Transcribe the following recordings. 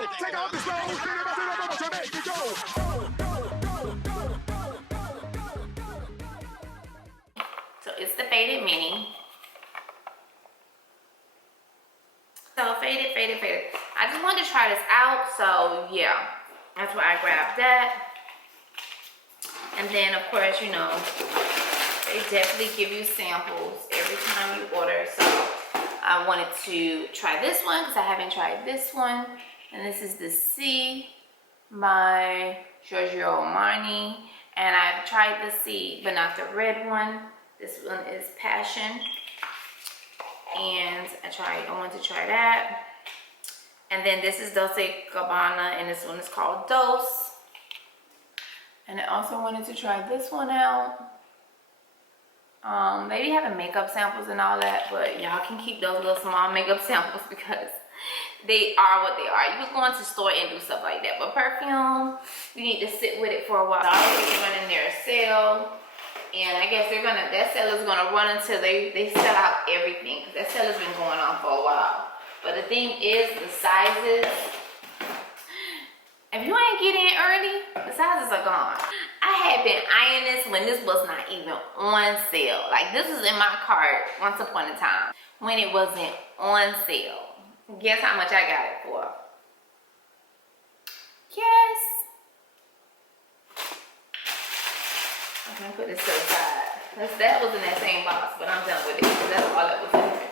Take off the clothes. So it's the faded mini. So faded. I just wanted to try this out, so yeah, that's why I grabbed that. And then of course, you know, they definitely give you samples every time you order. So I wanted to try this one because I haven't tried this one. And this is the C by Giorgio Armani. And I've tried the C, but not the red one. This one is Passion. And I wanted to try that. And then this is Dolce & Gabbana, and this one is called Dose. And I also wanted to try this one out. They be having makeup samples and all that, but y'all can keep those little small makeup samples because they are what they are. You can go into the store and do stuff like that, but perfume, you need to sit with it for a while. They're already running their sale, and I guess that sale is gonna run until they sell out everything, because that sale has been going on for a while. But the thing is, the sizes, if you ain't get in early, the sizes are gone. I had been eyeing this when this was not even on sale. Like, this was in my cart once upon a time when it wasn't on sale. Guess how much I got it for? Yes. I'm gonna put this to the side. That was in that same box, but I'm done with it because that's all that was in there.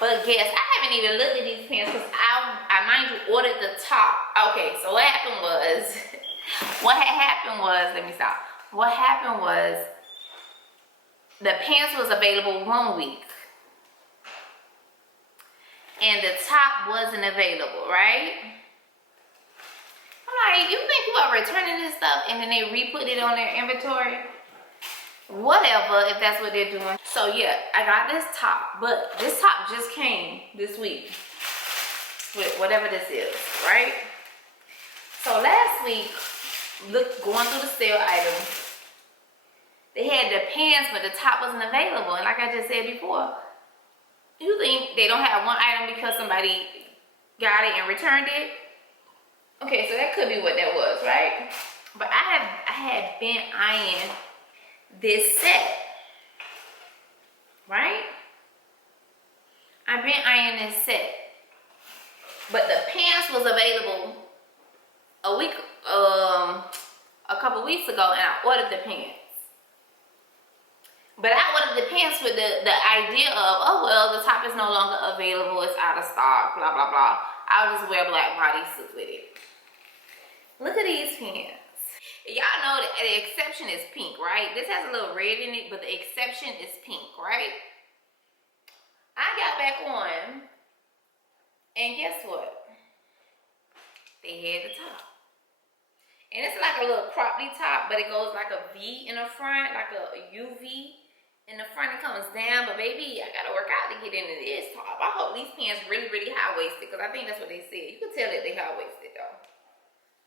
But guess, I haven't even looked at these pants because I mind you, ordered the top. Okay, so what happened was, let me stop. What happened was, the pants was available 1 week. And the top wasn't available, right? I'm like, you think people are returning this stuff and then they re-put it on their inventory? Whatever, if that's what they're doing. So yeah, I got this top, but this top just came this week with whatever this is, right? So last week, going through the sale items, they had the pants, but the top wasn't available. And like I just said before, you think they don't have one item because somebody got it and returned it? Okay, so that could be what that was, right? But I had been eyeing this set, right? I've been eyeing this set, but the pants was available a couple weeks ago, and I ordered the pants. But I ordered the pants with the idea of, oh well, the top is no longer available, it's out of stock, blah blah blah. I'll just wear a black bodysuit with it. Look at these pants. Y'all know that the exception is pink, right? This has a little red in it, but the exception is pink, right? I got back on, and guess what? They had the top. And it's like a little croppy top, but it goes like a V in the front, like a UV. In the front, it comes down, but baby, I gotta work out to get into this top. I hope these pants really, really high-waisted, because I think that's what they said. You can tell that they high-waisted, though.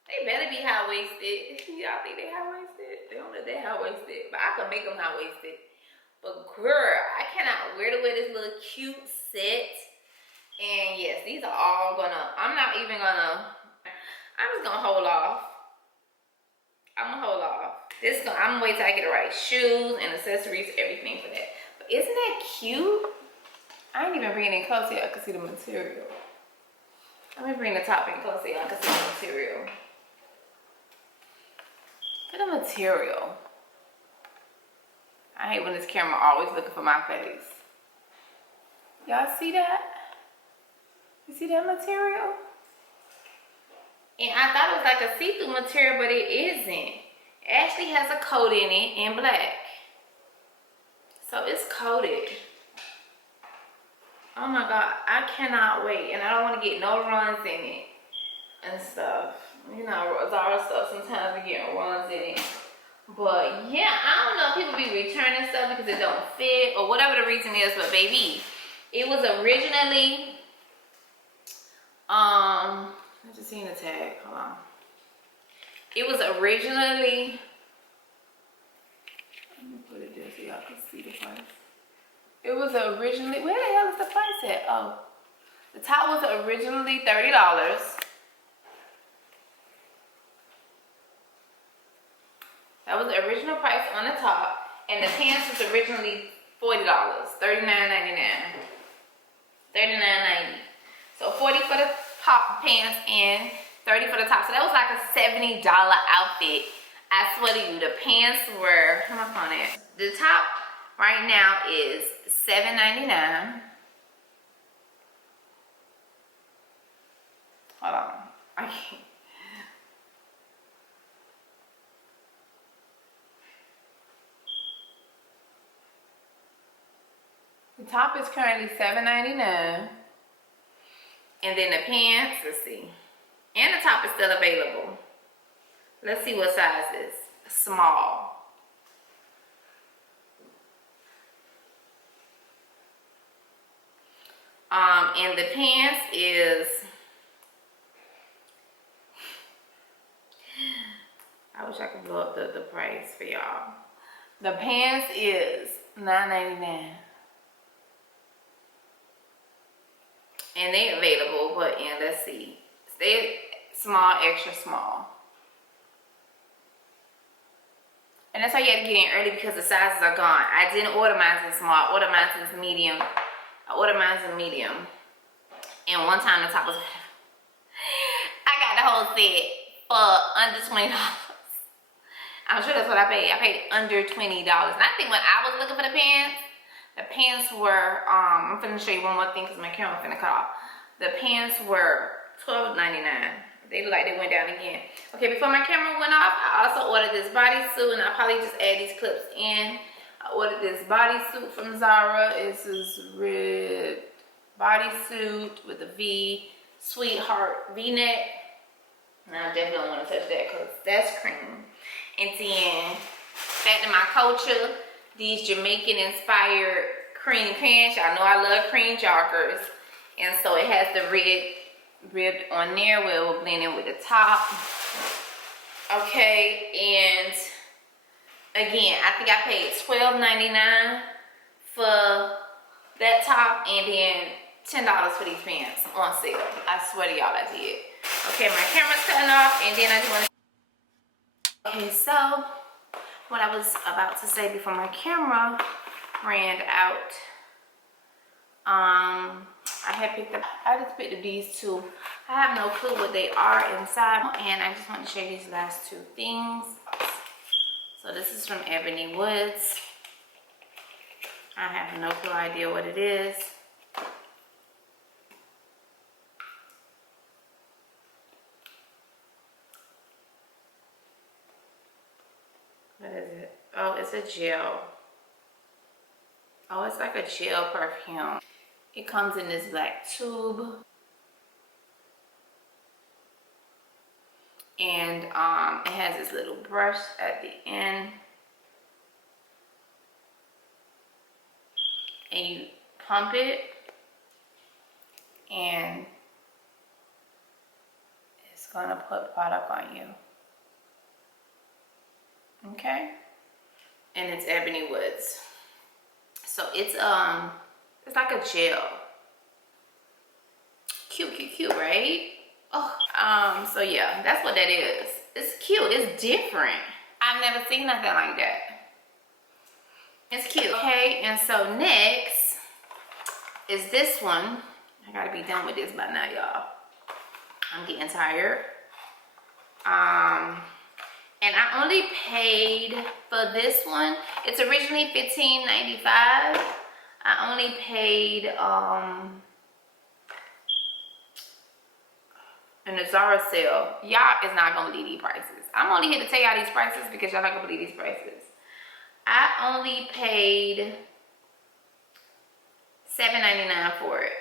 They better be high-waisted. Y'all think they high-waisted? They don't look that high-waisted, but I can make them high-waisted. But girl, I cannot wear this little cute set. And yes, these are all gonna, I'm just gonna hold off. I'm gonna hold off. I'm gonna wait till I get the right shoes and accessories, everything for that. But isn't that cute? I ain't even bringing it in close yet. I can see the material. Let me bring the top in close so y'all can see the material. Look at the material. I hate when this camera always looking for my face. Y'all see that? You see that material? And I thought it was like a see-through material, but it isn't. It actually has a coat in it in black. So it's coated. Oh my God, I cannot wait. And I don't want to get no runs in it and stuff. You know, Zara stuff, sometimes we get runs in it. But yeah, I don't know if people be returning stuff because it don't fit or whatever the reason is, but baby, it was originally, I just seen the tag, hold on. It was originally, let me put it there so y'all can see the price. It was originally, where the hell is the price at? Oh, the top was originally $30. That was the original price on the top. And the pants was originally $40, $39.99. $39.90. So $40 for the top pants and $30 for the top. So that was like a $70 outfit. I swear to you, the pants were, how much on it? The top right now is $7.99. Hold on, I can't. The top is currently $7.99. And then the pants, let's see. And the top is still available. Let's see what size is. Small. And the pants is, I wish I could blow up the price for y'all. The pants is $9.99. And they available, but yeah, let's see. They small, extra small. And that's why you had to get in early because the sizes are gone. I didn't order mine in small. I ordered mine in medium. I ordered mine in medium. And one time the top was, I got the whole set for under $20. I'm sure that's what I paid. I paid under $20. And I think when I was looking for the pants were, I'm finna show you one more thing because my camera finna cut off. The pants were $12.99. They look like they went down again. Okay, before my camera went off, I also ordered this bodysuit, and I'll probably just add these clips in. I ordered this bodysuit from Zara. It's this red bodysuit with a V, sweetheart V-neck. And I definitely don't want to touch that because that's cream. And then, back to my culture, these Jamaican-inspired cream pants. Y'all know I love cream joggers. And so it has the red ribbed on there where it will blend in with the top. Okay, and again, I think I paid $12.99 for that top and then $10 for these pants on sale. I swear to y'all I did. Okay, my camera's cutting off, and then I just want to... Okay, so what I was about to say before my camera ran out, I just picked up these two. I have no clue what they are inside, and I just want to show you these last two things. So this is from Ebony Woods. I have no clue idea what it is. What is it? Oh, it's a gel. Oh, it's like a gel perfume. It comes in this black tube. And it has this little brush at the end. And you pump it. And it's gonna put product on you. Okay? And it's Ebony Woods. So it's like a gel. Cute, right? Oh, so yeah, that's what that is. It's cute, it's different. I've never seen nothing like that. It's cute. Okay, and so next is this one. I gotta be done with this by now, y'all. I'm getting tired. And I only paid for this one. It's originally $15.95. I only paid in the Zara sale. Y'all is not gonna believe these prices. I'm only here to tell y'all these prices because y'all not gonna believe these prices. I only paid $7.99 for it.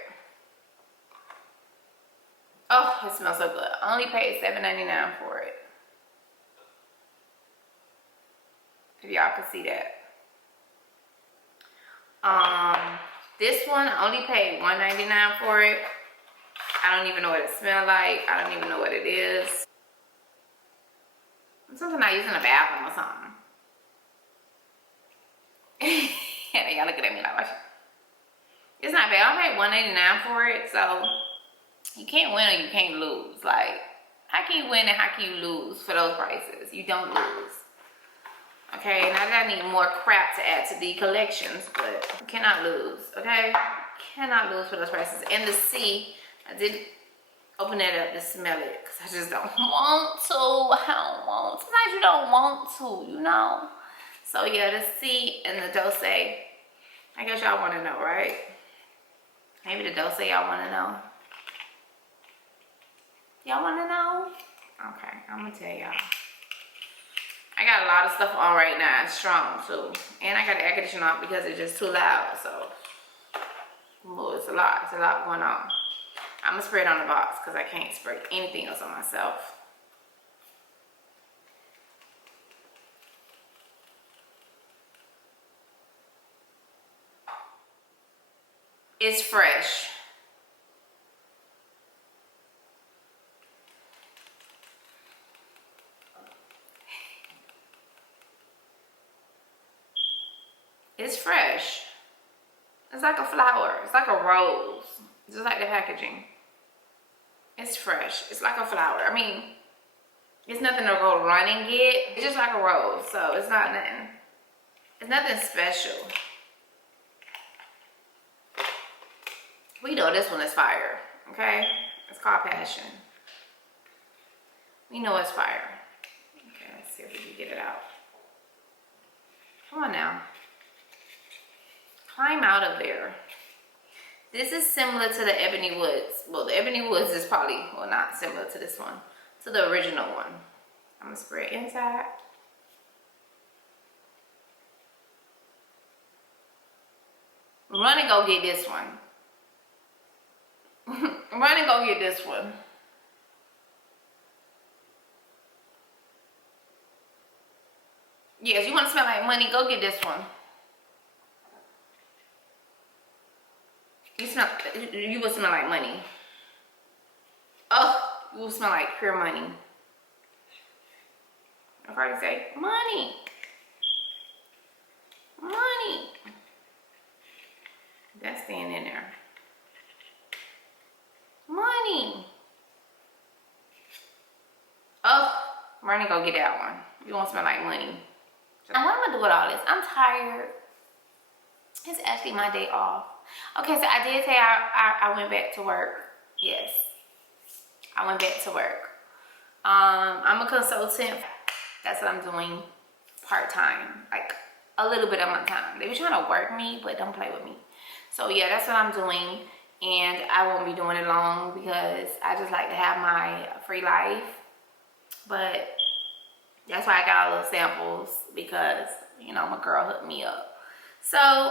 Oh, it smells so good. I only paid $7.99 for it. If y'all can see that. This one, I only paid $1.99 for it. I don't even know what it smells like. I don't even know what it is. It's something I use in the bathroom or something. Yeah, y'all looking at me like, it's not bad. I paid $1.99 for it, so you can't win or you can't lose. Like, how can you win and how can you lose for those prices? You don't lose. Okay, now that I need more crap to add to the collections, but cannot lose, okay? Cannot lose for those prices. And the C, I did open that up to smell it because I just don't want to. I don't want. Sometimes you don't want to, you know? So yeah, the C and the Dose, I guess y'all want to know, right? Maybe the Dose y'all want to know. Y'all want to know? Okay, I'm going to tell y'all. I got a lot of stuff on right now. It's strong too. And I got the air conditioner off because it's just too loud. So, well, it's a lot. It's a lot going on. I'm going to spray it on the box because I can't spray anything else on myself. It's fresh. It's fresh. It's like a flower. It's like a rose. Just like the packaging. It's fresh. It's like a flower. I mean, it's nothing to go run and get. It's just like a rose. So it's not nothing. It's nothing special. We know this one is fire. Okay? It's called Passion. We know it's fire. Okay, let's see if we can get it out. Come on now. Climb out of there. This is similar to the Ebony Woods. Well, the Ebony Woods is probably, well, not similar to this one, to the original one. I'm gonna spray it inside. Run and go get this one. Run and go get this one. Yes, you want to smell like money, go get this one. You will smell like money. Oh, you will smell like pure money. I'll probably say, money. Money. That's staying in there. Money. Oh, run and go get that one. You won't smell like money. Now, what am I gonna do with all this? I'm tired. It's actually my day off. Okay, so I did say I went back to work. Yes, I went back to work. I'm a consultant. That's what I'm doing part-time, like a little bit of my time. They were trying to work me, but don't play with me. So yeah, that's what I'm doing, and I won't be doing it long because I just like to have my free life. But that's why I got all those samples, because you know my girl hooked me up. So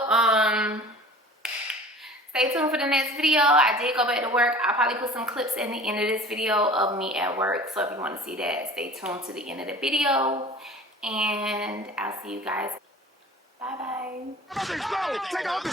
stay tuned for the next video. I did go back to work. I'll probably put some clips in the end of this video of me at work. So if you want to see that, stay tuned to the end of the video. And I'll see you guys. Bye bye. Take off the